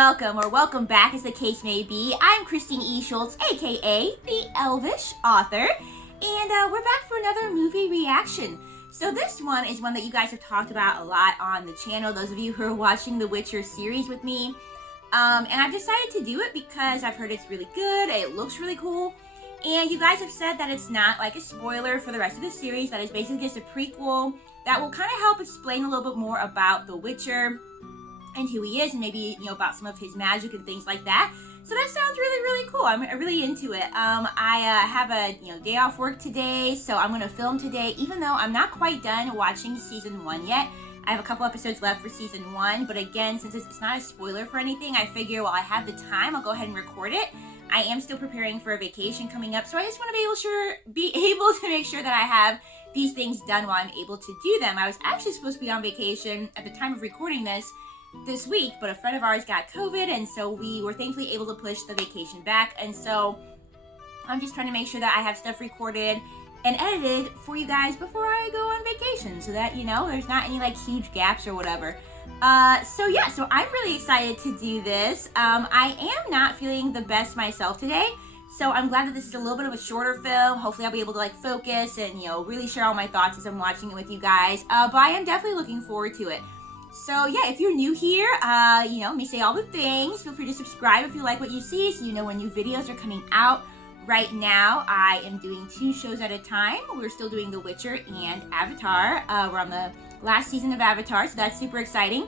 welcome, or welcome back as the case may be. I'm Christine E. Schulze, aka the Elvish author, and we're back for another movie reaction. So this one is one that you guys have talked about a lot on the channel, those of you who are watching the Witcher series with me. And I've decided to do it because I've heard it's really good, it looks really cool, and you guys have said that it's not like a spoiler for the rest of the series, that it's basically just a prequel that will kind of help explain a little bit more about the Witcher and who he is, and maybe, you know, about some of his magic and things like that. So that sounds really, really cool. I'm really into it. I have a day off work today, so I'm going to film today, even though I'm not quite done watching season 1 yet. I have a couple episodes left for season 1, but again, since it's not a spoiler for anything, I figure while I have the time, I'll go ahead and record it. I am still preparing for a vacation coming up, so I just want to be able to make sure that I have these things done while I'm able to do them. I was actually supposed to be on vacation at the time of recording this week, but a friend of ours got COVID, and so we were thankfully able to push the vacation back. And so I'm just trying to make sure that I have stuff recorded and edited for you guys before I go on vacation, so that, you know, there's not any like huge gaps or whatever. So I'm really excited to do this. I am not feeling the best myself today, so I'm glad that this is a little bit of a shorter film. Hopefully I'll be able to like focus and, you know, really share all my thoughts as I'm watching it with you guys. But I am definitely looking forward to it. So yeah, if you're new here, let me say all the things. Feel free to subscribe if you like what you see, so you know when new videos are coming out. Right now, I am doing 2 shows at a time. We're still doing The Witcher and Avatar. We're on the last season of Avatar, so that's super exciting.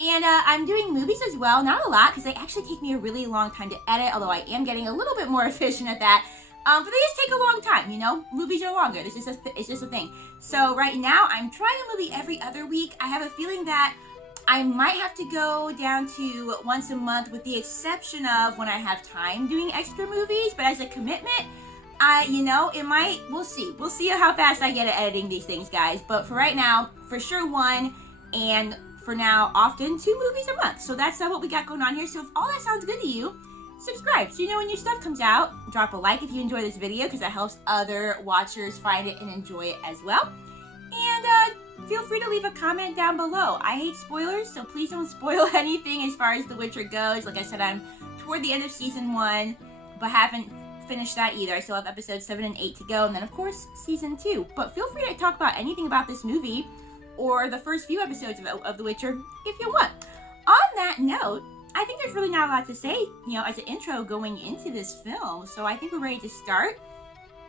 And I'm doing movies as well, not a lot, because they actually take me a really long time to edit, although I am getting a little bit more efficient at that. But they just take a long time, you know? Movies are longer. It's just a thing. So right now, I'm trying a movie every other week. I have a feeling that I might have to go down to once a month, with the exception of when I have time doing extra movies. But as a commitment, we'll see. We'll see how fast I get at editing these things, guys. But for right now, for sure 1, and for now, often 2 movies a month. So that's what we got going on here. So if all that sounds good to you, subscribe so you know when new stuff comes out. Drop a like if you enjoy this video, because that helps other watchers find it and enjoy it as well. And feel free to leave a comment down below. I hate spoilers, so please don't spoil anything as far as The Witcher goes. Like I said, I'm toward the end of season 1, but haven't finished that either. I still have episodes 7 and 8 to go, and then of course season 2. But feel free to talk about anything about this movie or the first few episodes of The Witcher if you want. On that note, I think there's really not a lot to say, you know, as an intro going into this film. So I think we're ready to start.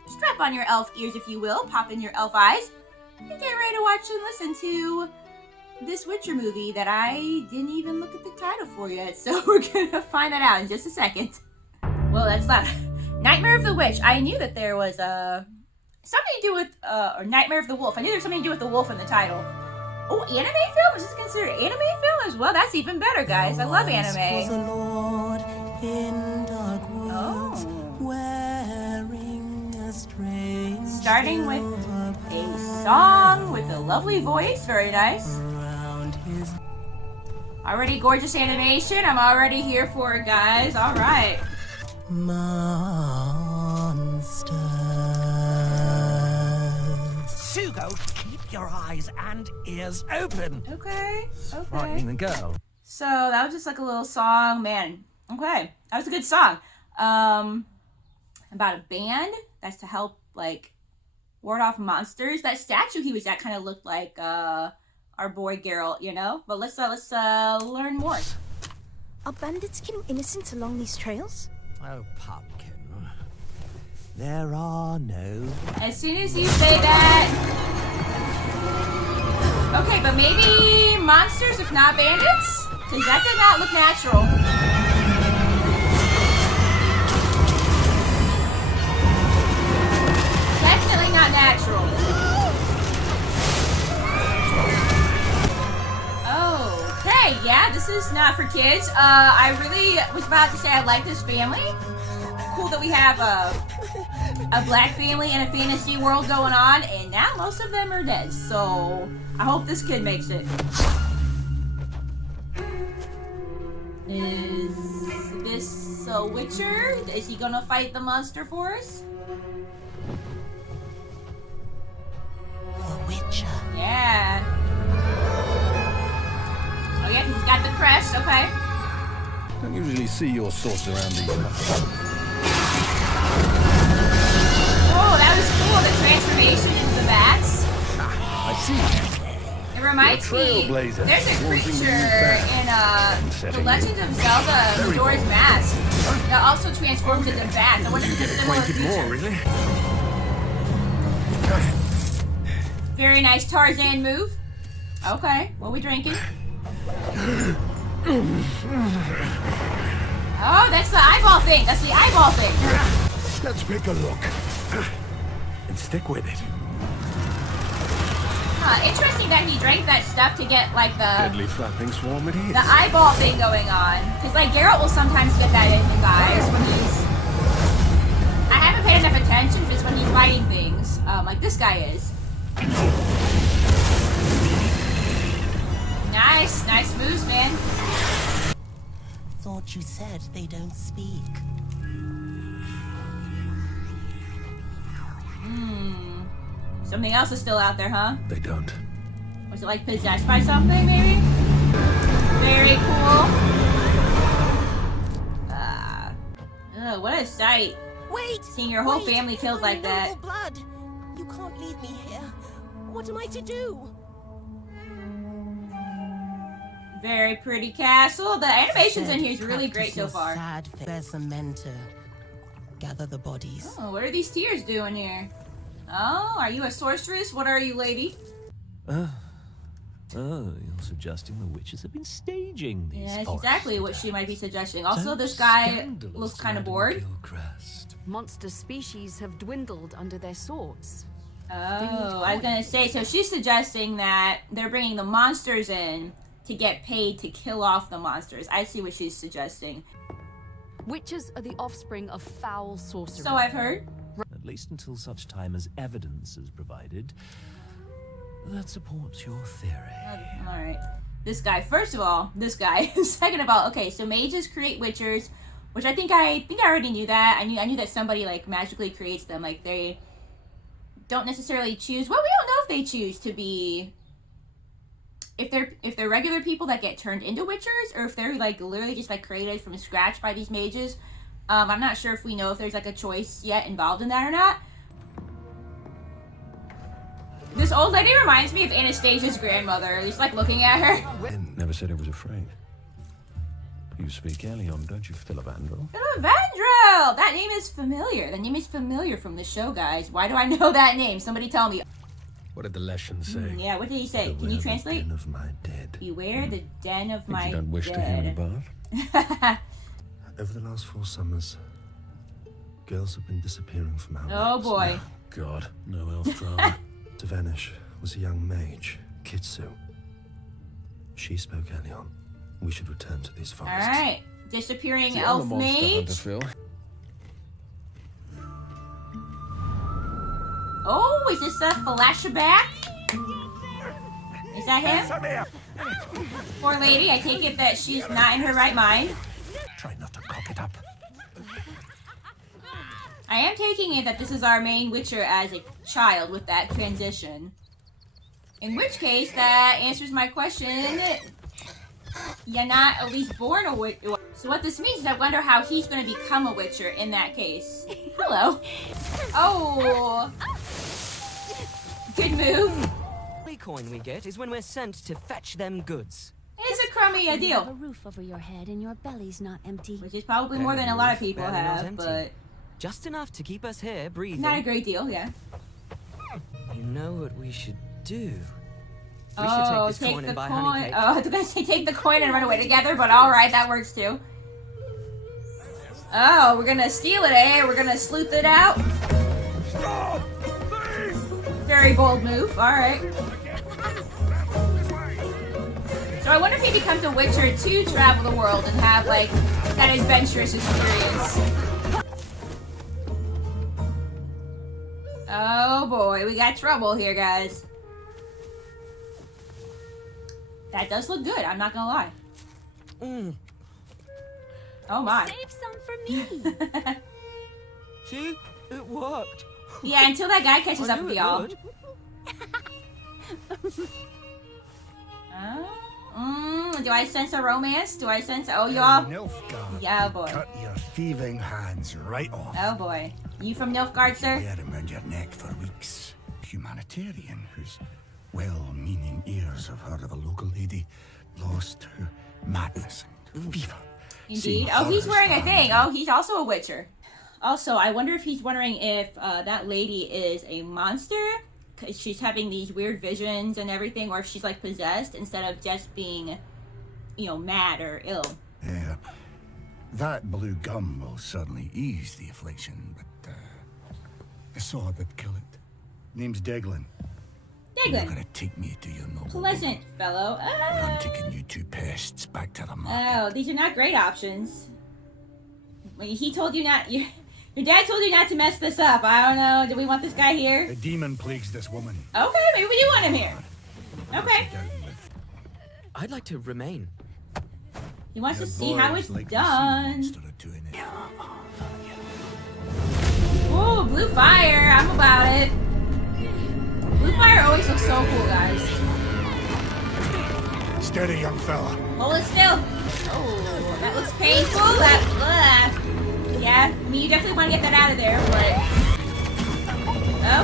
Strap on your elf ears, if you will. Pop in your elf eyes. And get ready to watch and listen to this Witcher movie that I didn't even look at the title for yet. So we're going to find that out in just a second. Whoa, that's loud. Nightmare of the Witch. I knew that there was something to do with, or Nightmare of the Wolf. I knew there was something to do with the wolf in the title. Oh, anime film? Is this considered anime film as well? That's even better, guys. I love anime. Starting with a song with a lovely voice. Very nice. Already gorgeous animation. I'm already here for it, guys. All right. Monsters. Sugo, keep your eyes and ears open. Okay. Frightening the girl. So that was just like a little song, man. Okay, that was a good song. About a band that's to help like ward off monsters. That statue he was at kind of looked like our boy Geralt, you know. But let's learn more. Are bandits killing innocents along these trails? Oh, pumpkin. There are no... As soon as you say that... Okay, but maybe monsters if not bandits? Because that did not look natural. Definitely not natural. Okay, yeah, this is not for kids. I really was about to say I like this family. Cool that we have a black family in a fantasy world going on, and now most of them are dead, so I hope this kid makes it. Is this a Witcher? Is he gonna fight the monster for us? The Witcher. Yeah. Oh yeah, he's got the crest, okay. Don't usually see your sorts around these parts. Oh, that was cool. The transformation into the bats. I see. It reminds me, Trailblazer. there's a creature in The Setting Legend of Zelda Majora's Mask that also transforms into bats. I wonder if it's a similar Acquainted more, creature. really. Very nice Tarzan move. Okay, what are we drinking? Oh, that's the eyeball thing. That's the eyeball thing. Let's take a look. And stick with it. Interesting that he drank that stuff to get like the Deadly flapping swarm it is. eyeball thing going on. Because like Geralt will sometimes get that in his eyes when he's... I haven't paid enough attention if it's when he's fighting things. Like this guy is. Nice, nice moves, man. Thought you said they don't speak. Something else is still out there, huh? They don't. Was it like possessed by something, maybe? Very cool. What a sight. Wait! Seeing your whole wait, family killed my like that. noble blood! You can't leave me here. What am I to do? Very pretty castle. The animations in here is really great so far. Sad. There's some men to gather the bodies. Oh, what are these tears doing here? Oh, are you a sorceress? What are you, lady? Oh, you're suggesting the witches have been staging these Yeah, that's forest exactly what she attacks. might be suggesting. Also, So this guy scandalous, looks kind of Madam bored. Gilchrist. Monster species have dwindled under their swords. Oh, I was gonna say, so she's suggesting that they're bringing the monsters in to get paid to kill off the monsters. I see what she's suggesting. Witches are the offspring of foul sorcery. So I've heard. At least until such time as evidence is provided that supports your theory. Alright. This guy, first of all, this guy. Second of all, okay, so mages create witchers, which I think I already knew that. I knew that somebody like magically creates them. Like they don't necessarily choose. Well, we don't know if they choose to be if they're regular people that get turned into witchers, or if they're like literally just like created from scratch by these mages. I'm not sure if we know if there's like a choice yet involved in that or not. This old lady reminds me of Anastasia's grandmother, at least like looking at her. Never said I was afraid. You speak Elyon, don't you, Philavandrel? Philavandrel! That name is familiar. That name is familiar from the show, guys. Why do I know that name? Somebody tell me. What did the legend say? Yeah, what did he say? Can you translate? The den of my dead. Beware the den of my You don't wish to hear dead. about? Over the last 4 summers, girls have been disappearing from our Oh lives. boy. God, no elf drama. To vanish was a young mage, Kitsu. She spoke Elyon. We should return to these forests. Alright. Disappearing See, I'm elf a monster hunter, mage. Phil. Oh, is this a flashback? Is that him? Come here. Poor lady, I take it that she's not in her right mind. Try not to cock it up. I am taking it that this is our main Witcher as a child with that transition. In which case, that answers my question. You're not at least born a Witcher. So what this means is I wonder how he's going to become a Witcher in that case. Hello. Oh. Good move. The coin we get is when we're sent to fetch them goods. It's a crummy You have a deal. roof over your head and your belly's not empty. Which is probably more than a lot of people Barely not have, empty. but Just enough to keep us here breathing. not a great deal, yeah. You know what we should do? We Oh, should take this take coin the and buy coin. honey cake. Oh, I was gonna say take the coin and run away together, but alright, that works too. Oh, we're gonna steal it, eh? We're gonna sleuth it out. Very bold move, alright. So I wonder if he becomes a Witcher to travel the world and have, like, that adventurous experience. Oh boy, we got trouble here, guys. That does look good, I'm not gonna lie. Oh my. Save some for me. See? It worked. Yeah, until that guy catches I up knew with it y'all. would. Do I sense a romance? Do I sense? Oh, y'all. Nilfgaard, Yeah, boy. cut your thieving hands right off. Oh boy. You from Nilfgaard, sir? Wear him around your neck for weeks. Humanitarian whose well-meaning ears have heard of a local lady lost to madness and fever. Indeed. Oh, he's wearing a thing. Oh, he's also a witcher. Also, I wonder if he's wondering if that lady is a monster, because she's having these weird visions and everything, or if she's like possessed instead of just being, you know, mad or ill. Yeah. That blue gum will certainly ease the affliction, but the sword that kill it. Name's Deglin. You're Deglin. gonna take me to your noble Pleasant woman, fellow. or I'm taking you two pests back to the market. Oh, these are not great options. Well, he told you not. Your dad told you not to mess this up. I don't know. Do we want this guy here? The demon plagues this woman. Okay, maybe we do want him here. Okay. Down with I'd like to remain. He wants to your see how boys it's like the sea done. monster of doing it. Ooh, blue fire. I'm about it. Blue fire always looks so cool, guys. Steady, young fella. Hold it still. Oh, that looks painful. Yeah, I mean, you definitely want to get that out of there, but...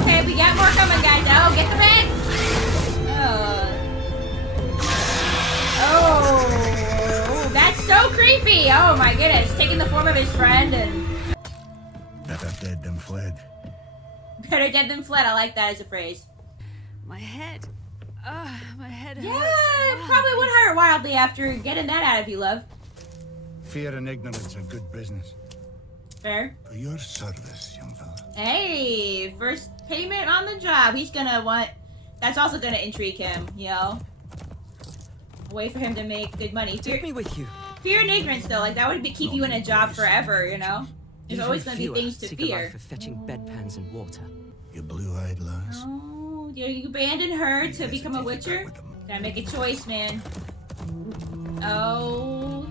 Okay, we got more coming, guys. Oh, get the bag! Oh, that's so creepy! Oh my goodness, taking the form of his friend and... Better dead than fled. Better dead than fled, I like that as a phrase. My head. My head Yeah, hurts. it probably would hurt wildly after getting that out of you, love. Fear and ignorance are good business. Fair. For your service, young fella. Hey, first payment on the job. He's gonna want... That's also gonna intrigue him, you know? A way for him to make good money. Take me with you. Fear and ignorance, though, like that would keep you in a job forever, you know? There's Even always gonna be fewer things to seek a life fear. for fetching bedpans and water. You blue-eyed lass. Oh, you abandoned her to become a witcher? Gotta make a choice, man. Oh.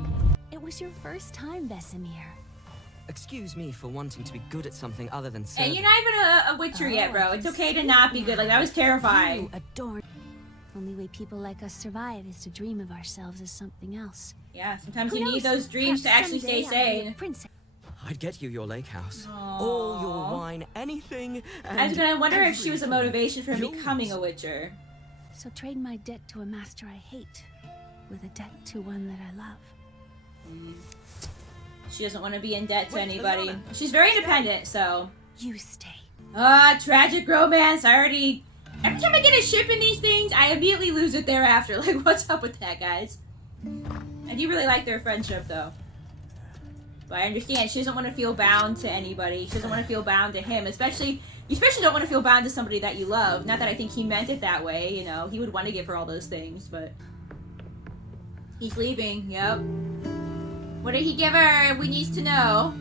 It was your first time, Vesemir. Excuse me for wanting to be good at something other than serving. And you're not even a witcher yet, bro. It's okay to not be good. Like, that was terrifying. You adorn. Only way people like us survive is to dream of ourselves as something else. Yeah, sometimes Who you need knows? those dreams to Perhaps actually stay someday I'll be a sane. princess. I'd get you your lake house. Aww. All your wine, anything. And I was gonna wonder if she was a everything. motivation for him Yours. becoming a witcher. So trade my debt to a master I hate with a debt to one that I love. She doesn't want to be in debt to Wait, anybody. Illyana. She's very independent, so... You stay. Tragic romance. Every time I get a ship in these things, I immediately lose it thereafter. Like, what's up with that, guys? I do really like their friendship, though. But I understand, she doesn't want to feel bound to anybody. She doesn't want to feel bound to him. You especially don't want to feel bound to somebody that you love. Not that I think he meant it that way, you know. He would want to give her all those things, but... He's leaving, yep. What did he give her? We need to know.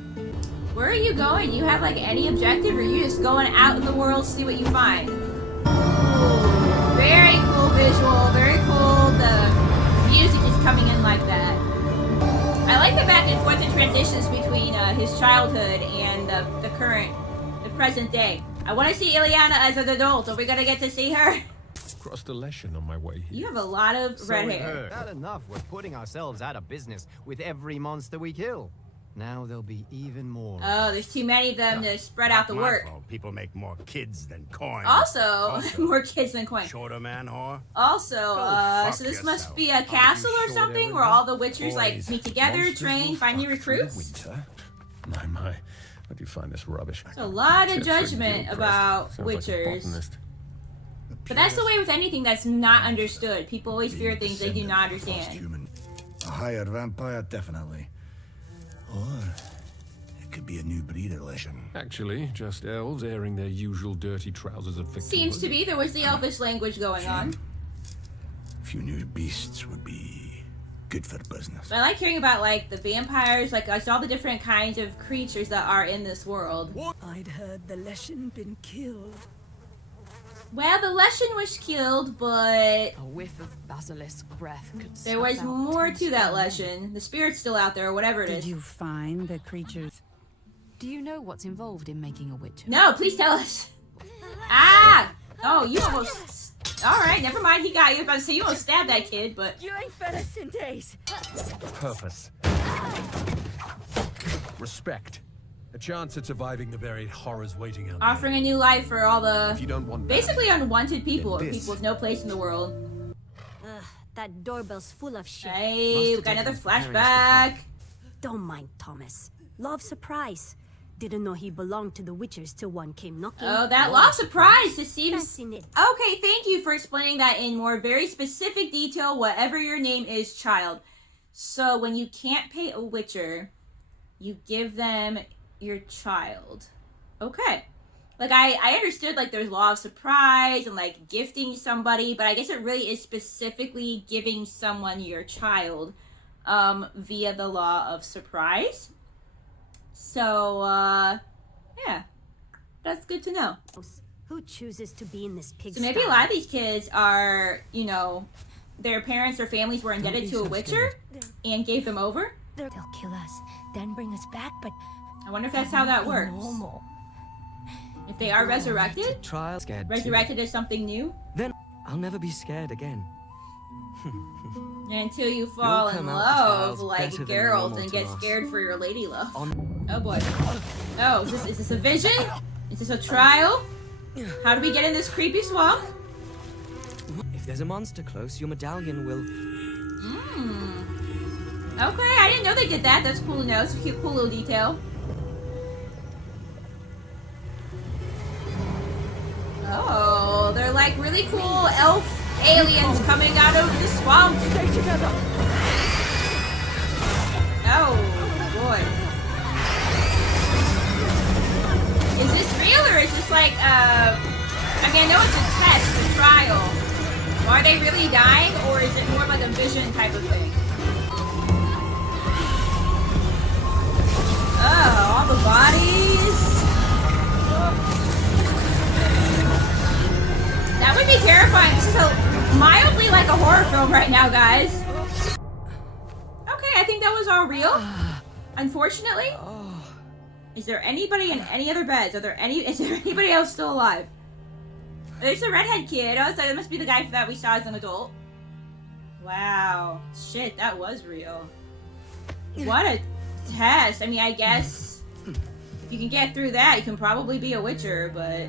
Where are you going? You have, like, any objective, or are you just going out in the world to see what you find? Ooh, very cool visual, very cool. The music is coming in like that. I like the back and forth and transitions between his childhood and the present day. I want to see Illyana as an adult. Are we gonna get to see her? Crossed a lesson on my way here. You have a lot of red hair. Bad enough, we're putting ourselves out of business with every monster we kill. Now there'll be even more. Oh, there's too many of them to spread out the My work. fault. People make more kids than coin. Also, more kids than coin. Shorter man whore. Also, fuck so this must yourself. be a castle or something where all the witchers like Boys, meet together, monsters train, will find new fuck through the recruits. winter. My, where do you find this rubbish? There's a lot of Tips for judgment guild about crest. Sounds like a witchers. botanist. But that's the way with anything that's not understood. People always fear things they do not understand. Human. A higher vampire, definitely. Or it could be a new breed of legend. Actually, just elves airing their usual dirty trousers of victimhood. Seems to be. There was the elfish language going on. A few new beasts would be good for business. But I like hearing about like the vampires, like all the different kinds of creatures that are in this world. I'd heard the Leshen been killed. Well, the Leshen was killed, but A whiff of basilisk breath could there was snuff out more ten to that stone. Leshen. The spirit's still out there, or whatever it Did is. you find the creatures? Do you know what's involved in making a witch? No, please tell us. Ah! Oh, you almost... Alright, never mind, he got you. I was about to say, you won't stab that kid, but... You ain't fed us in days. Purpose. Respect. A chance at surviving the varied horrors waiting out there. Offering a new life for all the... If you don't want basically unwanted people, or then this. people with no place in the world. That doorbell's full of shit. Hey, we got another flashback. Don't mind Thomas. Love surprise. Didn't know he belonged to the Witchers till one came knocking. Oh, that love surprise. It seems... Fascinating. Okay, thank you for explaining that in more very specific detail, whatever your name is, child. So, when you can't pay a Witcher, you give them your child. Okay. Like, I understood, like, there's law of surprise and, like, gifting somebody, but I guess it really is specifically giving someone your child via the law of surprise. So, yeah. That's good to know. Who chooses to be in this pigsty? So maybe a lot of these kids are, you know, their parents or families were indebted to a Witcher and gave them over. They'll kill us, then bring us back, but... I wonder if that's how that works. Normal. If they are resurrected, Trial scared resurrected as something new, then I'll never be scared again. until you fall in come out the love trials like better than Geralt normal and to get us. scared for your lady love. Oh boy. Oh, is this a vision? Is this a trial? How do we get in this creepy swamp? If there's a monster close, your medallion will... Okay, I didn't know they did that. That's cool to know. It's a cute, cool little detail. Oh, they're like really cool elf aliens coming out of the swamp. Stay together. Oh, boy. Is this real or is this like, I mean, I know it's a test, a trial. Are they really dying or is it more like a vision type of thing? Oh, all the bodies. That would be terrifying. This is mildly like a horror film right now, guys. Okay, I think that was all real. Unfortunately. Is there anybody in any other beds? Is there anybody else still alive? There's a redhead kid. I was like, that must be the guy that we saw as an adult. Wow. Shit, that was real. What a test. I mean, I guess if you can get through that, you can probably be a Witcher, but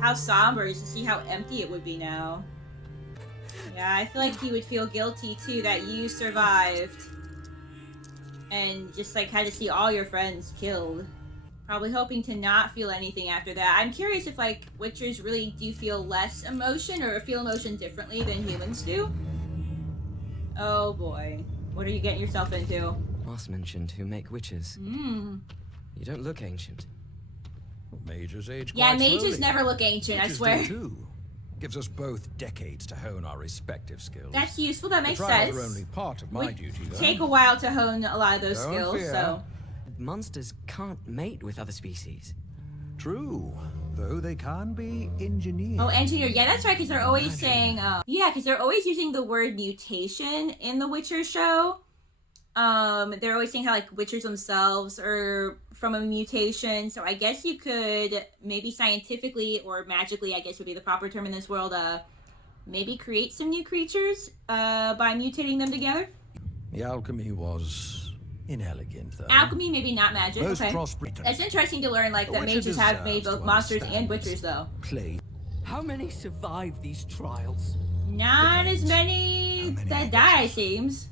how somber is to see how empty it would be now. Yeah, I feel like you would feel guilty too that you survived and just like had to see all your friends killed. Probably hoping to not feel anything after that. I'm curious if like Witchers really do feel less emotion or feel emotion differently than humans do. Oh boy. What are you getting yourself into? Moss mentioned who make witches. You don't look ancient. Mages age Yeah, quite mages slowly. never look ancient, I Witches swear. do too. Gives us both decades to hone our respective skills. That's useful, that makes the trials sense. are only part of my Would duty, though. take a while to hone a lot of those Don't skills, fear. so... Monsters can't mate with other species. True, though they can be engineered. Oh, engineer. Yeah, that's right, because they're always saying... yeah, because they're always using the word mutation in the Witcher show. They're always saying how, like, Witchers themselves are from a mutation, so I guess you could maybe scientifically or magically, I guess would be the proper term in this world, maybe create some new creatures by mutating them together? The alchemy was inelegant, though. Alchemy, maybe not magic. Most Okay. crossbreed- It's interesting to learn, like, The that Witcher mages have made deserves both to monsters understand and Witchers, though. Play. How many survive these trials? Not as many that die, it seems.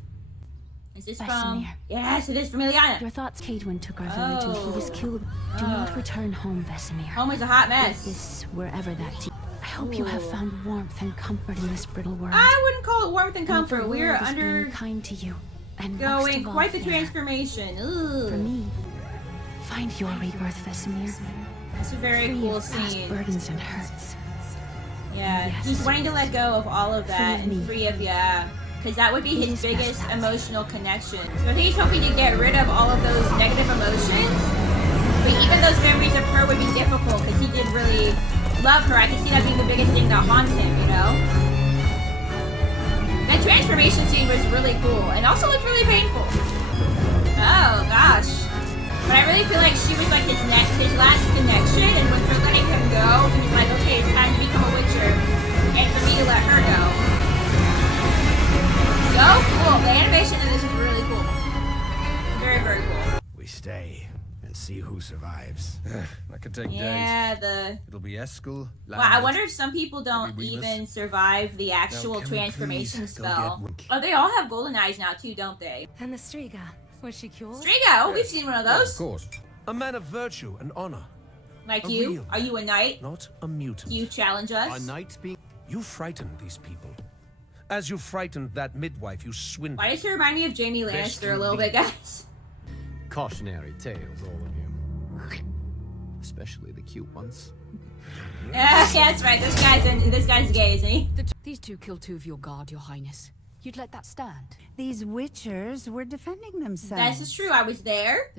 Is this from... Vesemir. Yes, it is from Illyana. Your thoughts, Cadwin took our village and he was killed. Do not return home, Vesemir. Home is a hot mess. This, wherever that I hope you have found warmth and comfort in this brittle world. I wouldn't call it warmth and And that comfort. the We're world is under... being kind to you. And most going of all, quite the fair. transformation. Ugh. For me, find your rebirth, Vesemir. It's a very Free cool of past scene. burdens and hurts. Yeah, Yes. he's wanting to let go of all of that Free of and me. free of, yeah. Because that would be It his is best biggest that way. emotional connection. So I think he's hoping to get rid of all of those negative emotions. But even those memories of her would be difficult because he did really love her. I can see that being the biggest thing that haunts him, you know? That transformation scene was really cool and also looked really painful. Oh, gosh. But I really feel like she was like his last connection, and with her letting him go, he was like, okay, it's time to become a Witcher. animation in this is really cool. Very, very cool. We stay and see who survives. That could take Yeah, days. It'll be Eskel. Wow, I wonder if some people don't even survive the actual transformation spell. Oh, they all have golden eyes now too, don't they? And the Striga, was she cured? Striga, oh, we've seen one of those. Of course. A man of virtue and honor. Like you? Are you a knight? Not a mutant. Do you challenge us? A knight being... You frightened these people. As you frightened that midwife you swindled. Why does he remind me of Jamie Lannister a little bit, guys? Cautionary tales, all of you. Especially the cute ones. Yeah, that's right. This guy's gay, isn't he? These two killed 2 of your guard, your highness. You'd let that stand? These witchers were defending themselves. This is true. I was there.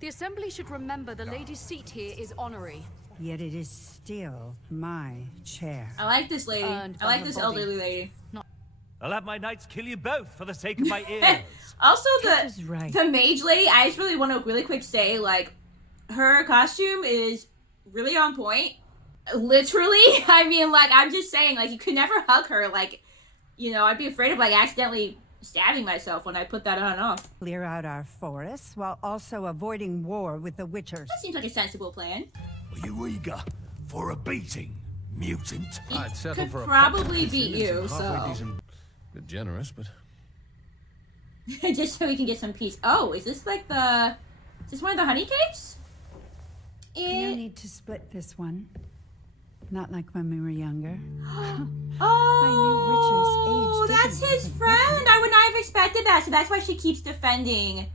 The assembly should remember the lady's seat here is honorary. Yet it is still my chair. I like this lady. I like this elderly lady. I'll have my knights kill you both for the sake of my ears. Also, the mage lady, I just really want to really quick say, like, her costume is really on point. Literally. I mean, like, I'm just saying, like, you could never hug her. Like, you know, I'd be afraid of, like, accidentally stabbing myself when I put that on. Clear out our forests while also avoiding war with the witchers. That seems like a sensible plan. Are you eager for a beating, mutant? I'd settle Could for probably beat you, halfway so. decent. Bit generous, but... Just so we can get some peace. Oh, is this like the... Is this one of the honey cakes? You need to split this one. Not like when we were younger. Oh, that's his friend. I would not have expected that. So that's why she keeps defending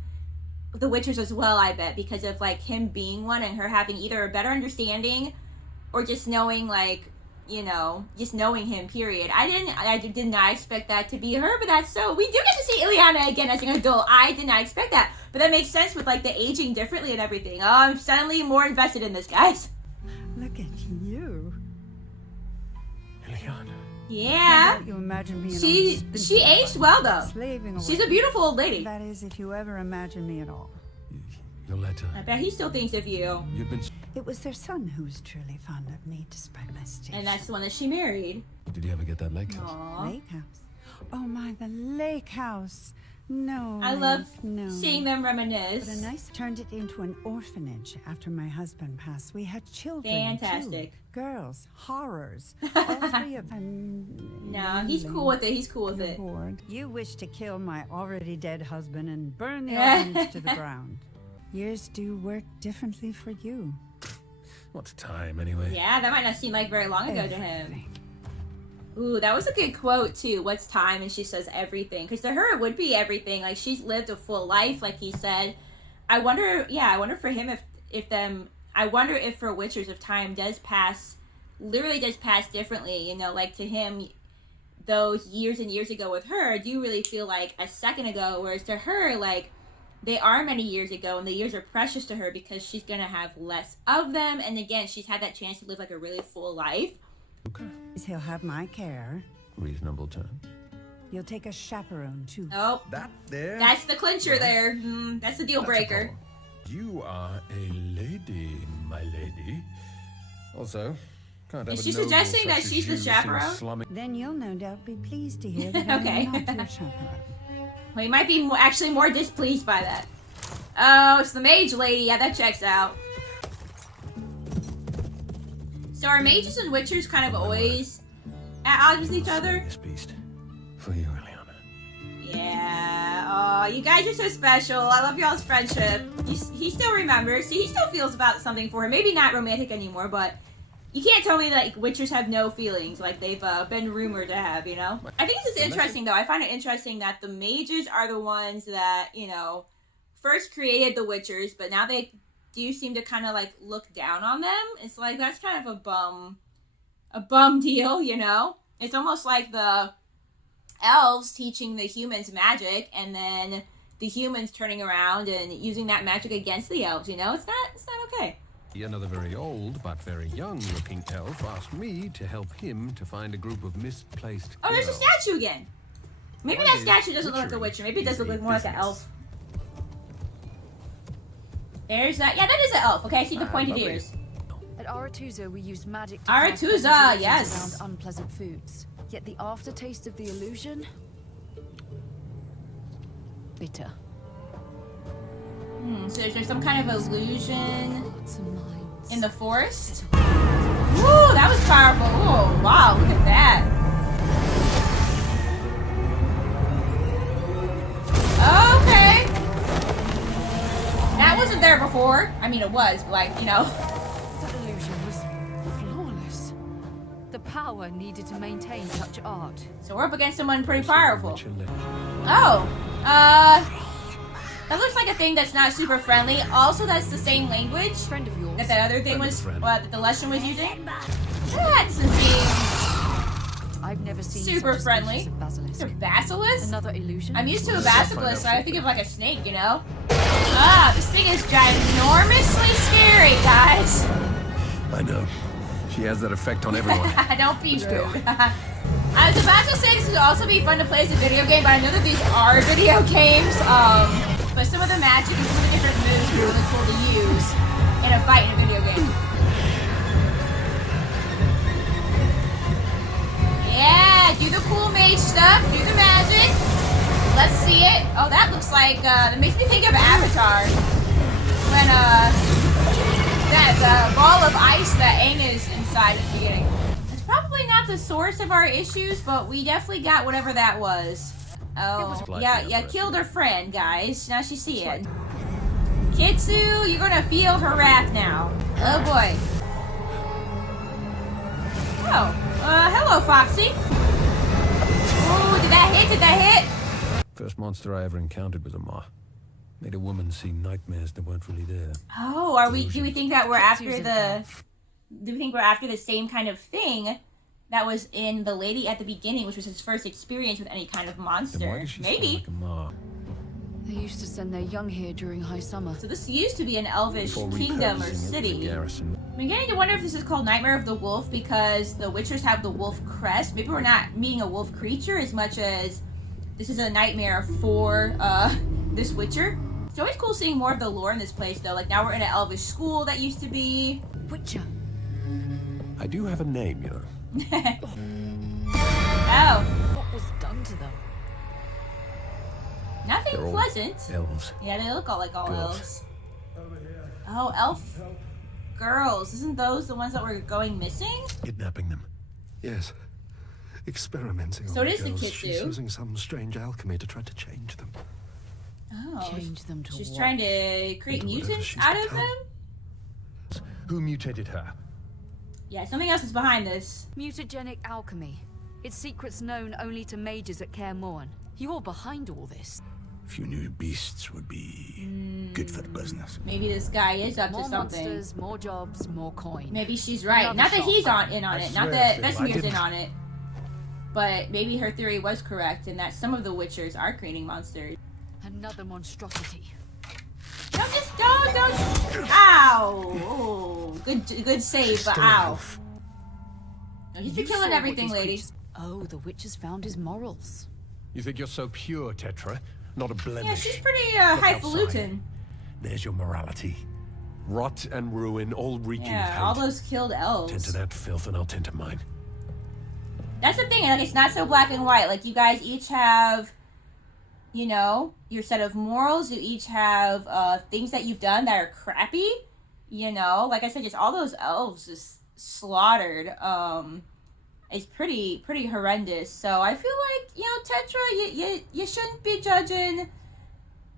the Witchers as well, I bet. Because of, like, him being one and her having either a better understanding or just knowing, like, you know, just knowing him, period. I did not expect that to be her, but that's so... We do get to see Illyana again as an adult. I did not expect that. But that makes sense with, like, the aging differently and everything. Oh, I'm suddenly more invested in this, guys. Look at you. Illyana. Yeah. You imagine me she aged well, though. Slaving away. She's a beautiful old lady. That is, if you ever imagine me at all. Your letter. I bet he still thinks of you. You've been... It was their son who was truly fond of me, despite my station. And that's the one that she married. Did you ever get that lake house? Aww. Lake house. Oh my, the lake house. No. I love no. seeing them reminisce. But a nice turned it into an orphanage after my husband passed. We had children. Fantastic. Too. Girls. Horrors. All 3 of them. No, he's cool with it. He's cool with it. Bored. You wish to kill my already dead husband and burn the orphanage to the ground. Years do work differently for you. What's time, anyway? Yeah, that might not seem like very long ago to him. Ooh, that was a good quote, too. What's time? And she says everything. Because to her, it would be everything. Like, she's lived a full life, like he said. I wonder for him I wonder if for Witchers, if time does pass, literally does pass differently. You know, like to him, those years and years ago with her do really feel like a second ago. Whereas to her, like, they are many years ago, and the years are precious to her because she's going to have less of them. And again, she's had that chance to live like a really full life. Okay. He'll have my care. Reasonable term. You'll take a chaperone, too. Oh. That there? That's the clincher there. That's the deal breaker. You are a lady, my lady. Also, can't have Is a she noble suggesting that such as she's the you seem chaperone? slumming- Then you'll no doubt be pleased to hear that Okay. I'm not your chaperone. Well, you might be actually more displeased by that. Oh, it's the mage lady. Yeah, that checks out. So are mages and witchers kind of always at odds with each other? This beast. For you, Illyana. Yeah. Oh, you guys are so special. I love y'all's friendship. He still remembers. He still feels about something for her. Maybe not romantic anymore, but you can't tell me that like, witchers have no feelings like they've been rumored to have, you know? I think this is interesting, though. I find it interesting that the mages are the ones that, you know, first created the witchers, but now they do seem to kind of like look down on them. It's like that's kind of a bum deal, you know? It's almost like the elves teaching the humans magic and then the humans turning around and using that magic against the elves, you know? It's not okay. Another very old but very young-looking elf asked me to help him to find a group of misplaced Oh, there's a girls. statue again. Maybe that statue doesn't look like a witcher. Maybe it does look like more like an elf. There's that. Yeah, that is an elf. Okay, I see the pointed lovely. ears. At Aretusa, we used magic to Aretusa, cast illusions yes. around unpleasant foods. Yet the aftertaste of the illusion... bitter. So is there some kind of illusion Hearts and minds. in the forest? Woo, that was powerful. Oh, wow, look at that. Okay. That wasn't there before. I mean, it was, but like, you know. That illusion was flawless. The power needed to maintain such art. So we're up against someone pretty powerful. Witcher left. Oh, that looks like a thing that's not super friendly. Also, that's the same language Friend of yours. that the other thing was, friend. that the Lesson was using. That doesn't seem I've never seen super such a friendly. species of basilisk. It's a basilisk? Another illusion? I'm used to a basilisk, so I think of like a snake, you know? Ah, this thing is ginormously scary, guys. I know. She has that effect on everyone. Don't be Still. rude. I was about to say this would also be fun to play as a video game, but I know that these are video games. But some of the magic and some of the different moves are really cool to use in a fight in a video game. Yeah, do the cool mage stuff, do the magic. Let's see it. Oh, that looks like, that makes me think of Avatar. When, that ball of ice that Aang is inside at the beginning. It's probably not the source of our issues, but we definitely got whatever that was. Oh, yeah, killed her friend, guys. Now she's seeing. Kitsu, you're gonna feel her wrath now. Oh boy. Oh, hello, Foxy. Ooh, did that hit? Did that hit? First monster I ever encountered was a ma. Made a woman see nightmares that weren't really there. Oh, do we think that we're after the... Do we think we're after the same kind of thing that was in the lady at the beginning, which was his first experience with any kind of monster? Then why does she smell Maybe. like a ma? They used to send their young here during high summer. So this used to be an elvish Before kingdom or repurposing it with a city. garrison. I'm beginning to wonder if this is called Nightmare of the Wolf because the Witchers have the wolf crest. Maybe we're not meeting a wolf creature as much as this is a nightmare for this Witcher. It's always cool seeing more of the lore in this place, though. Like, now we're in an elvish school that used to be. Witcher. I do have a name, you know. Oh. What was done to them? Nothing They're all pleasant. elves. Yeah, they look all like all Girls. elves. Oh, elf girls. Isn't those the ones that were going missing? Kidnapping them. Yes. Experimenting So on it the is the girls. Kitsu. She's using some strange alchemy to try to change them. Oh. Change them to She's what? trying to create Into whatever mutants she's out of become. them? Who mutated her? Yeah, something else is behind this. Mutagenic alchemy. Its secrets known only to mages at Kaer Morhen. You're behind all this. A few new beasts would be good for the business. Maybe this guy is up More to something. monsters, more jobs, more coin. Maybe she's right. Another Not that shot he's fight. in on I it. Not swear, that Phil, I Vesemir's in didn't- on it. But maybe her theory was correct and that some of the Witchers are creating monsters. Another monstrosity. Don't just don't. Ow! Oh, good save, but Still ow. elf. No, he's You been killing saw what everything, these lady. creatures- Oh, the Witcher's found his morals. You think you're so pure, Tetra? Not a blemish. Yeah, she's pretty Look highfalutin. There's your morality. Rot and ruin, all reeking of Yeah, hate. all those killed Tend elves. to that filth and I'll tend to mine. That's the thing, like, it's not so black and white. Like, you guys each have, you know, your set of morals. You each have things that you've done that are crappy. You know, like I said, just all those elves just slaughtered. It's pretty horrendous. So I feel like, you know, Tetra, you shouldn't be judging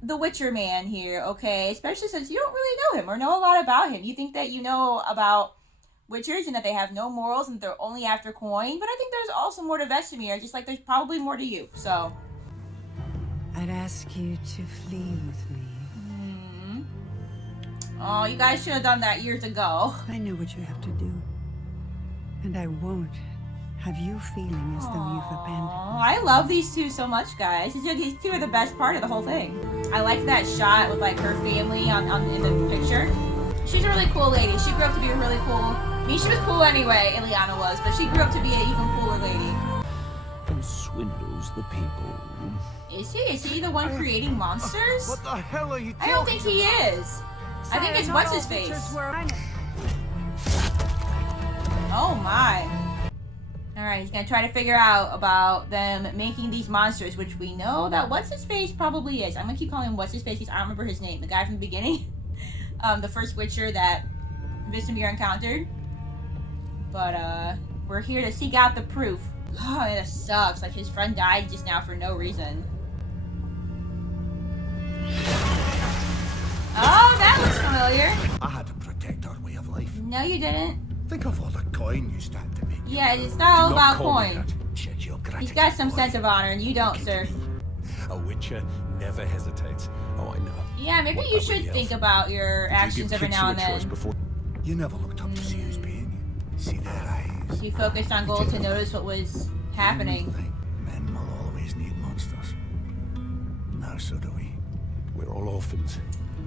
the Witcher man here, okay? Especially since you don't really know him or know a lot about him. You think that you know about Witchers and that they have no morals and they're only after coin, but I think there's also more to Vesemir, just like there's probably more to you, so. I'd ask you to flee with me. Oh, you guys should have done that years ago. I know what you have to do. And I won't have you feeling as though you've abandoned Oh, me. I love these two so much, guys. These two are the best part of the whole thing. I like that shot with like her family in the picture. She's a really cool lady. She grew up to be a really cool. I mean, she was cool anyway. Illyana was, but she grew up to be an even cooler lady. And swindles the people. Is he? Is he the one creating monsters? What the hell are you I don't think he is. I think it's what's his face. Oh my. All Alright, he's gonna try to figure out about them making these monsters, which we know that What's-His-Face probably is. I'm gonna keep calling him What's-His-Face because I don't remember his name. The guy from the beginning. The first Witcher that Vistamir encountered. But, we're here to seek out the proof. Oh, that sucks. Like, his friend died just now for no reason. Oh, that looks familiar. I had to protect our way of life. No, you didn't. Think of all the coin you stand to make. Yeah, it's not all about coin. Check your gratitude. He's got some sense of honor, and you don't, sir. A witcher never hesitates. Oh, I know. Yeah, maybe you should think about your actions every now and then. You never looked up to see who's paying you. See their eyes. You focused on gold to notice what was happening. Men will always need monsters. Now so do we. We're all orphans.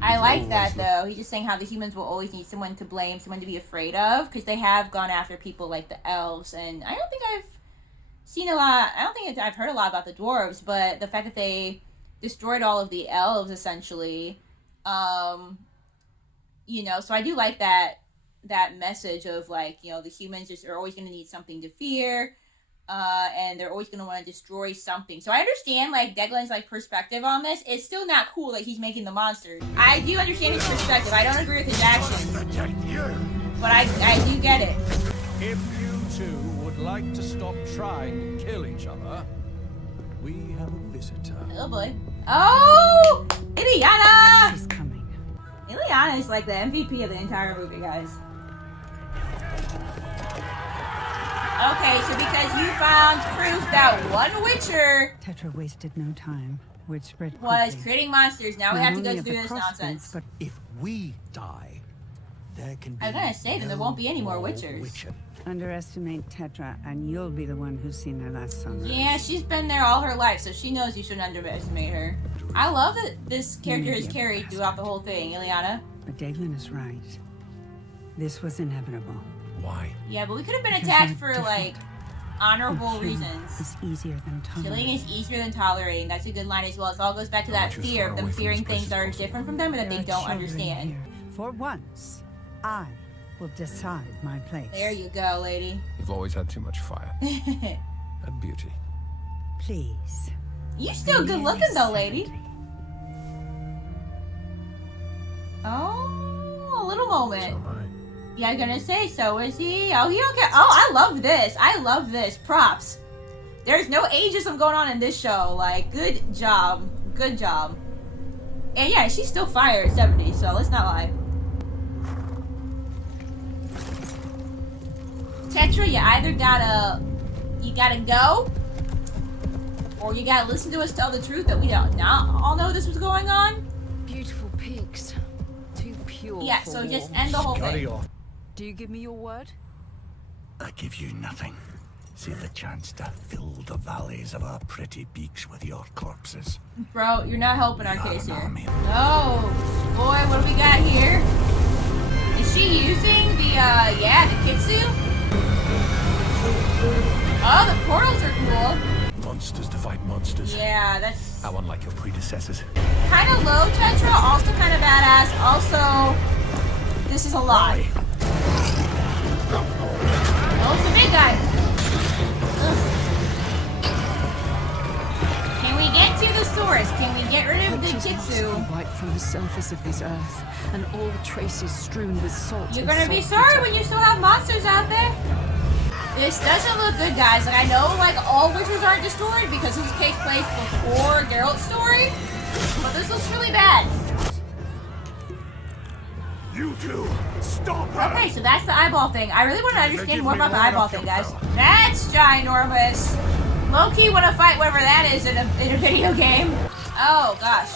I like that, though. He's just saying how the humans will always need someone to blame, someone to be afraid of, because they have gone after people like the elves, and I don't think I've seen a lot, I don't think I've heard a lot about the dwarves, but the fact that they destroyed all of the elves, essentially, you know, so I do like that message of, like, you know, the humans are always going to need something to fear, and they're always going to want to destroy something. So I understand, like, Deglin's, like, perspective on this. It's still not cool that he's making the monsters. I do understand his perspective. I don't agree with his actions. But I do get it. If you two would like to stop trying to kill each other, we have a visitor. Oh, boy. Oh! Illyana! She's coming. Illyana is, like, the MVP of the entire movie, guys. Okay, so because you found proof that one Witcher Tetra wasted no time. Word spread was quickly. creating monsters, now we Not have to go only through of the this crossbones, nonsense. But if we die, there can be I was gonna say, then there won't be any more Witchers. underestimate Tetra, and you'll be the one who's seen her last sunrise. Yeah, she's been there all her life, so she knows you shouldn't underestimate her. I love that this character is carried throughout the whole thing, Illyana. But Deglin is right. This was inevitable. Why? Yeah, but we could have been Because attacked you're for, different. like, honorable Killing reasons. is easier than Killing tolerating. is easier than tolerating. That's a good line as well. It all goes back to that much is fear far of them away from fearing this place things that are as different from them or that There they are don't children understand. here. For once, I will decide my place. There you go, lady. You've always had too much fire and beauty. Please. You still good looking though, lady. Oh, a little moment. So am I. Yeah, I'm gonna say, so is he? Oh, he okay. Oh, I love this. I love this. Props. There's no ageism going on in this show. Like, good job. Good job. And yeah, she's still fire at 70, so let's not lie. Tetra, you either gotta go, or you gotta listen to us tell the truth that we don't not all know this was going on. Beautiful pigs. Too pure. Yeah, for so just war. end the whole thing. Do you give me your word? I give you nothing. Save the chance to fill the valleys of our pretty beaks with your corpses. Bro, you're not helping our We are case an here. army. No. Boy, what do we got here? Is she using the, the Kitsu? Oh, the portals are cool. Monsters to fight monsters. Yeah, that's How unlike your predecessors. kind of low, Tetra. Also kind of badass. Also, this is a lot. Oh, it's the big guy. Ugh. Can we get to the source? Can we get rid of the Witches must Kitsu? be wiped from the surface of this earth, and all traces strewn with salt. You're and gonna be salt sorry bitter. when you still have monsters out there. This doesn't look good, guys. Like, I know, like, all witches aren't destroyed because this takes place before Geralt's story, but this looks really bad. You two, stop her! Okay, so that's the eyeball thing. I really want to understand give more me about the one eyeball of thing, them, guys. fella. That's ginormous. Low-key want to fight whatever that is in a video game. Oh, gosh.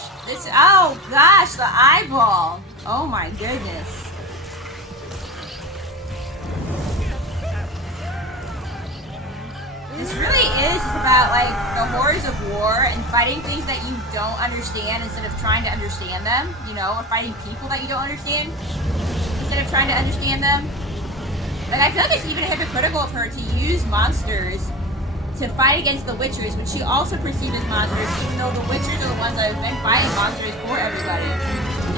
Oh, gosh, the eyeball. Oh, my goodness. This really is about, like, the horrors of war and fighting things that you don't understand instead of trying to understand them, you know, or fighting people that you don't understand instead of trying to understand them. Like, I feel like it's even hypocritical of her to use monsters to fight against the Witchers, which she also perceived as monsters, even though the Witchers are the ones that have been fighting monsters for everybody.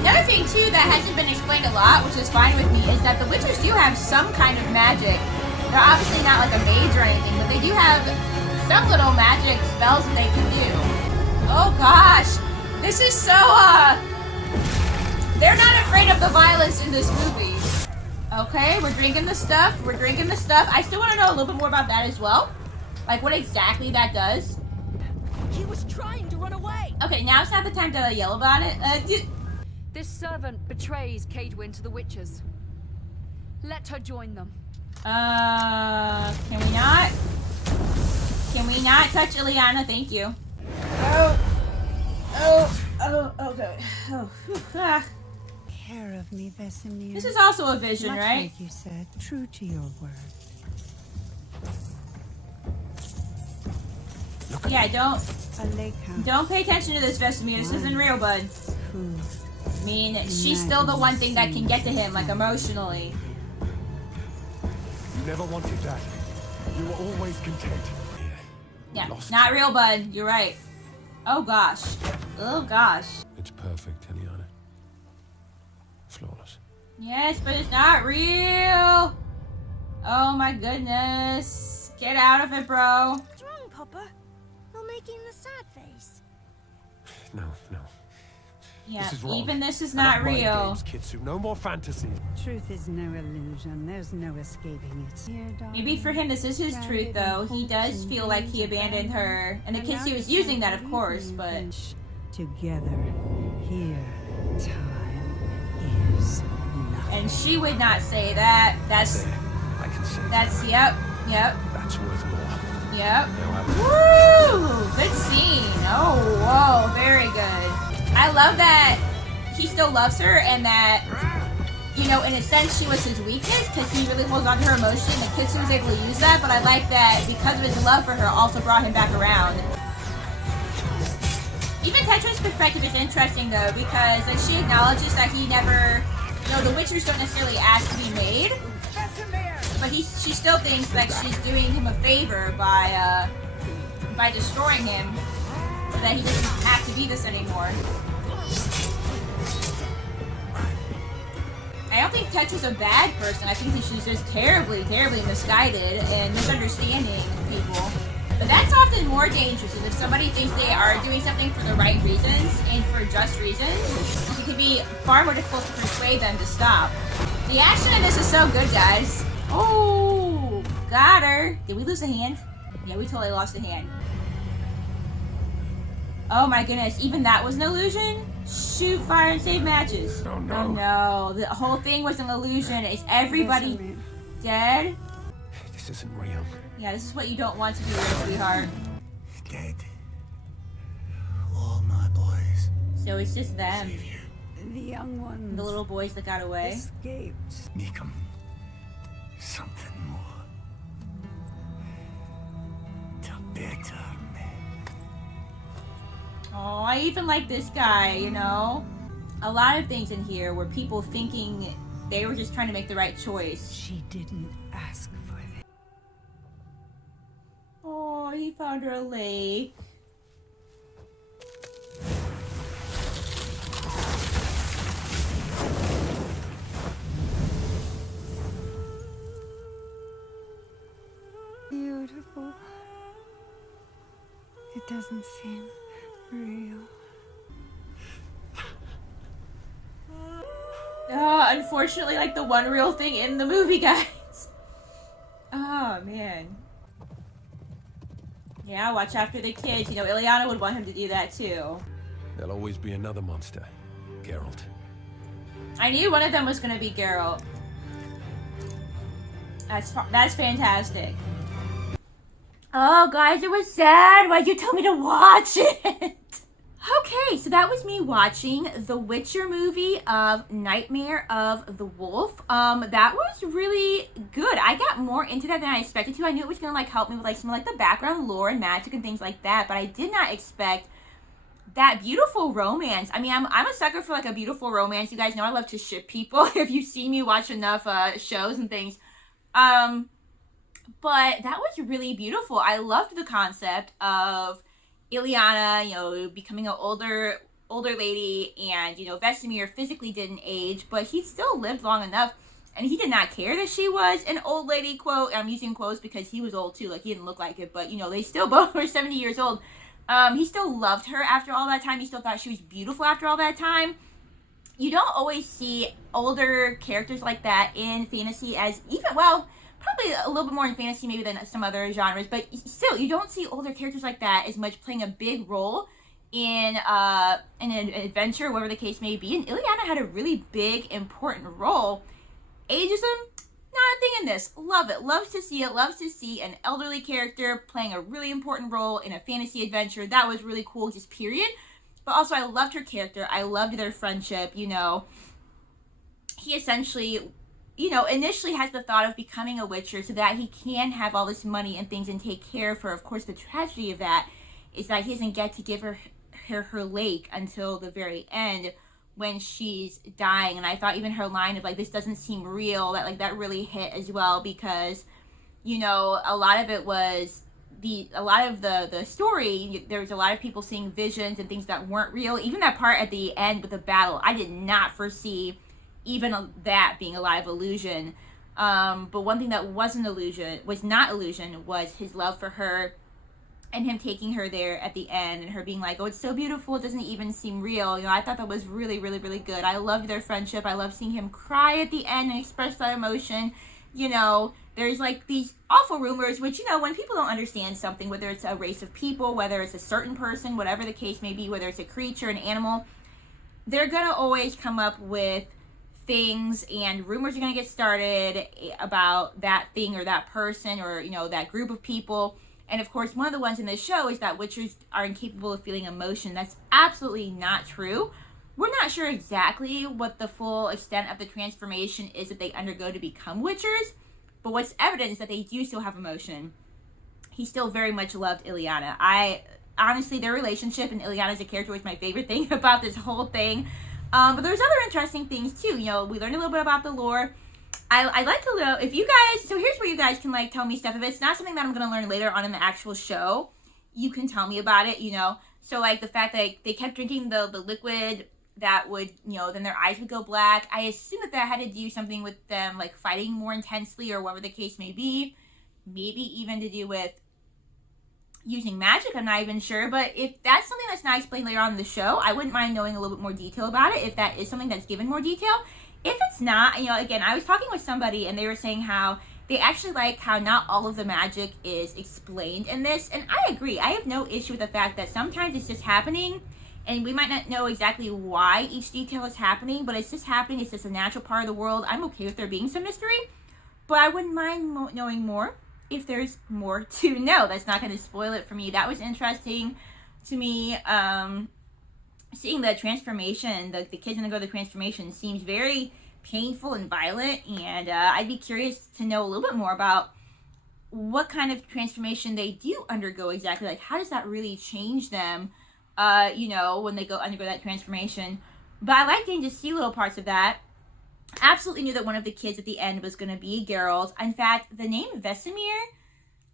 Another thing, too, that hasn't been explained a lot, which is fine with me, is that the Witchers do have some kind of magic They're obviously not like a mage or anything, but they do have some little magic spells that they can do. Oh gosh, this is so, they're not afraid of the violence in this movie. Okay, we're drinking the stuff, I still want to know a little bit more about that as well. Like what exactly that does. He was trying to run away. Okay, now it's not the time to yell about it. This servant betrays Cadwyn to the Witchers. Let her join them. Can we not? Can we not touch Illyana? Thank you. Oh, okay. Oh, Care of me, Vesemir. this is also a vision, Much right? like you said, true to your word. Yeah, A lake house. don't pay attention to this, Vesemir. This isn't real, bud. Food. I mean, she's still the one thing that can get to him, like, emotionally. You never wanted that. You were always content. Yeah, not real, bud. You're right. Oh, gosh. Oh, gosh. It's perfect, Illyana. Flawless. Yes, but it's not real. Oh, my goodness. Get out of it, bro. What's wrong, Papa? You're making the sad face. No. Yeah, This is wrong. even this is not Enough mind real. games, Kitsu. No more fantasy. Truth is no illusion. There's no escaping it. Here, Maybe for him this is his truth, though. He does feel like he abandoned her. And the kids he was using that, of course, but... Together, here, time is nothing. And she would not say that. That's... I can say That's... that. Yep. That's worth more. Yep. Now Woo! Good scene. Oh, whoa. Very good. I love that he still loves her and that, you know, in a sense she was his weakness because he really holds on to her emotion and Kitsu was able to use that, but I like that because of his love for her also brought him back around. Even Tetra's perspective is interesting though because like, she acknowledges that he never, you know, the Witchers don't necessarily ask to be made, but she still thinks like she's doing him a favor by destroying him so that he doesn't have to be this anymore. I don't think Tetra's a bad person. I think that she's just terribly, terribly misguided and misunderstanding people. But that's often more dangerous if somebody thinks they are doing something for the right reasons and for just reasons. It can be far more difficult to persuade them to stop. The action in this is so good, guys. Oh, got her. Did we lose a hand? Yeah, we totally lost a hand. Oh my goodness, even that was an illusion? Shoot, fire, and save matches. Oh no. Oh no, the whole thing was an illusion. Is everybody dead? This isn't real. Yeah, this is what you don't want to be real, sweetheart. Dead. All my boys. So it's just them. The young ones. The little boys that got away. Escaped. Meekum. Something more. To better me. Oh, I even like this guy, you know? A lot of things in here were people thinking they were just trying to make the right choice. She didn't ask for it. Oh, he found her a lake. Beautiful. It doesn't seem real. Unfortunately, like the one real thing in the movie, guys. Oh, man. Yeah, watch after the kids. You know, Illyana would want him to do that, too. There'll always be another monster. Geralt. I knew one of them was going to be Geralt. That's fantastic. Oh, guys, it was sad. Why'd you tell me to watch it? Okay, so that was me watching the Witcher movie of Nightmare of the Wolf. That was really good. I got more into that than I expected to. I knew it was gonna like help me with like some like the background lore and magic and things like that, but I did not expect that beautiful romance. I mean, I'm a sucker for like a beautiful romance. You guys know I love to ship people if you see me watch enough shows and things. But that was really beautiful. I loved the concept of Illyana, you know, becoming an older lady, and, you know, Vesemir physically didn't age, but he still lived long enough. And he did not care that she was an old lady, quote. I'm using quotes because he was old too. Like, he didn't look like it. But, you know, they still both were 70 years old. He still loved her after all that time. He still thought she was beautiful after all that time. You don't always see older characters like that in fantasy as even, well, probably a little bit more in fantasy maybe than some other genres. But still, you don't see older characters like that as much playing a big role in an adventure, whatever the case may be. And Illyana had a really big, important role. Ageism, not a thing in this. Love it. Loves to see it. Loves to see an elderly character playing a really important role in a fantasy adventure. That was really cool, just period. But also, I loved her character. I loved their friendship, you know. He essentially, you know, initially has the thought of becoming a witcher so that he can have all this money and things and take care of her. Of course, the tragedy of that is that he doesn't get to give her lake until the very end, when she's dying. And I thought even her line of like, this doesn't seem real, that like that really hit as well, because, you know, a lot of it was the story, there was a lot of people seeing visions and things that weren't real. Even that part at the end with the battle, I did not foresee even that being a live illusion. But one thing that was not illusion was his love for her, and him taking her there at the end and her being like, oh, it's so beautiful, it doesn't even seem real. You know, I thought that was really, really, really good. I loved their friendship. I loved seeing him cry at the end and express that emotion. You know, there's like these awful rumors, which, you know, when people don't understand something, whether it's a race of people, whether it's a certain person, whatever the case may be, whether it's a creature, an animal, they're going to always come up with things, and rumors are going to get started about that thing or that person or, you know, that group of people. And of course, one of the ones in this show is that witchers are incapable of feeling emotion. That's absolutely not true. We're not sure exactly what the full extent of the transformation is that they undergo to become witchers, but what's evident is that they do still have emotion. He still very much loved Illyana. Honestly, their relationship and Illyana as a character was my favorite thing about this whole thing. But there's other interesting things too. You know, we learned a little bit about the lore. I'd like to know if you guys, so here's where you guys can like tell me stuff. If it's not something that I'm going to learn later on in the actual show, you can tell me about it, you know. So like the fact that they kept drinking the liquid that would, you know, then their eyes would go black. I assume that had to do something with them like fighting more intensely or whatever the case may be. Maybe even to do with using magic, I'm not even sure. But if that's something that's not explained later on in the show, I wouldn't mind knowing a little bit more detail about it if that is something that's given more detail. If it's not, you know, again, I was talking with somebody and they were saying how they actually like how not all of the magic is explained in this. And I agree. I have no issue with the fact that sometimes it's just happening and we might not know exactly why each detail is happening, but it's just happening. It's just a natural part of the world. I'm okay with there being some mystery, but I wouldn't mind knowing more if there's more to know. That's not going to spoil it for me. That was interesting to me. Seeing the transformation, the kids undergo the transformation seems very painful and violent, and I'd be curious to know a little bit more about what kind of transformation they do undergo exactly. Like, how does that really change them, you know, when they undergo that transformation? But I like getting to see little parts of that. Absolutely knew that one of the kids at the end was going to be Geralt. In fact, the name Vesemir,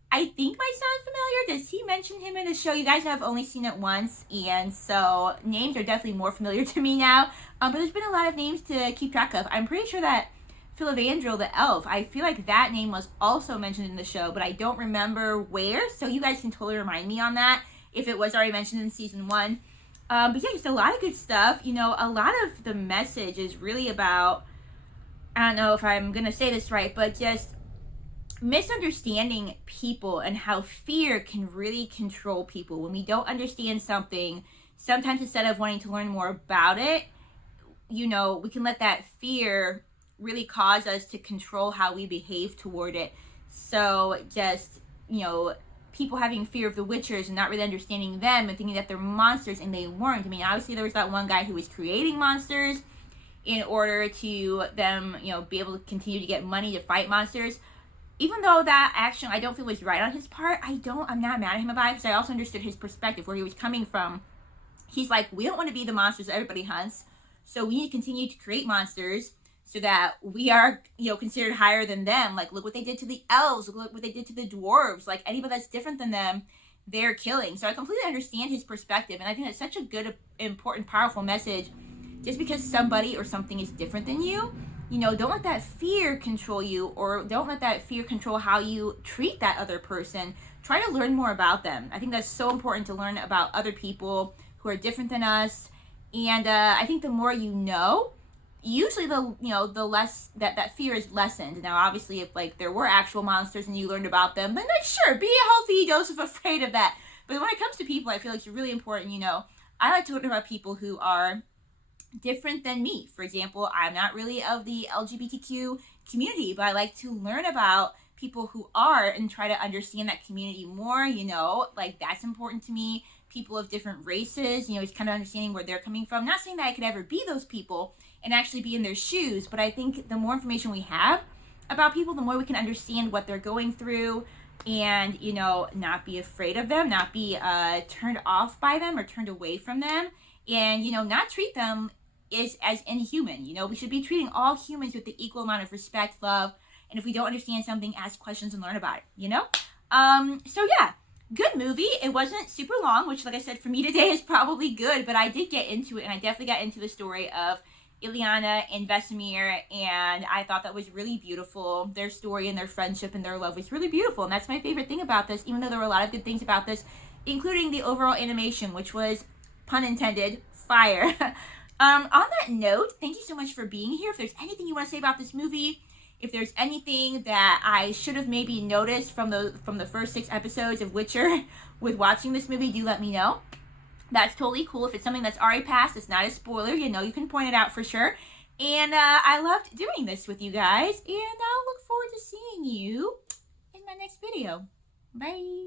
I think might sound familiar. Does he mention him in the show? You guys know I've only seen it once, and so names are definitely more familiar to me now. But there's been a lot of names to keep track of. I'm pretty sure that Filavandrel the elf, I feel like that name was also mentioned in the show, but I don't remember where, so you guys can totally remind me on that if it was already mentioned in season 1. But yeah, just a lot of good stuff. You know, a lot of the message is really about, I don't know if I'm going to say this right, but just misunderstanding people and how fear can really control people. When we don't understand something, sometimes instead of wanting to learn more about it, you know, we can let that fear really cause us to control how we behave toward it. So just, you know, people having fear of the witchers and not really understanding them and thinking that they're monsters, and they weren't. I mean, obviously there was that one guy who was creating monsters in order to them, you know, be able to continue to get money to fight monsters. Even though that action I don't feel was right on his part, I'm not mad at him about it, because I also understood his perspective, where he was coming from. He's like, we don't want to be the monsters that everybody hunts, so we need to continue to create monsters so that we are, you know, considered higher than them. Like, look what they did to the elves, look what they did to the dwarves. Like, anybody that's different than them, they're killing. So I completely understand his perspective, and I think that's such a good, important, powerful message. Just because somebody or something is different than you you know, don't let that fear control you, or don't let that fear control how you treat that other person. Try to learn more about them. I think that's so important, to learn about other people who are different than us. And I think the more you know, usually the less that fear is lessened. Now, obviously, if like there were actual monsters and you learned about them, then like, sure, be a healthy dose of afraid of that. But when it comes to people, I feel like it's really important, you know, I like to learn about people who are different than me. For example, I'm not really of the LGBTQ community, but I like to learn about people who are and try to understand that community more, you know, like that's important to me. People of different races, you know, it's kind of understanding where they're coming from. Not saying that I could ever be those people and actually be in their shoes, but I think the more information we have about people, the more we can understand what they're going through, and, you know, not be afraid of them, not be turned off by them or turned away from them, and, you know, not treat them as inhuman. You know, we should be treating all humans with the equal amount of respect, love, and if we don't understand something, ask questions and learn about it, you know? So yeah, good movie. It wasn't super long, which, like I said, for me today is probably good, but I did get into it, and I definitely got into the story of Illyana and Vesemir, and I thought that was really beautiful. Their story and their friendship and their love was really beautiful, and that's my favorite thing about this, even though there were a lot of good things about this, including the overall animation, which was, pun intended, fire. On that note, thank you so much for being here. If there's anything you want to say about this movie, if there's anything that I should have maybe noticed from the first 6 episodes of Witcher with watching this movie, do let me know. That's totally cool. If it's something that's already passed, it's not a spoiler, you know, you can point it out for sure. And I loved doing this with you guys, and I'll look forward to seeing you in my next video. Bye.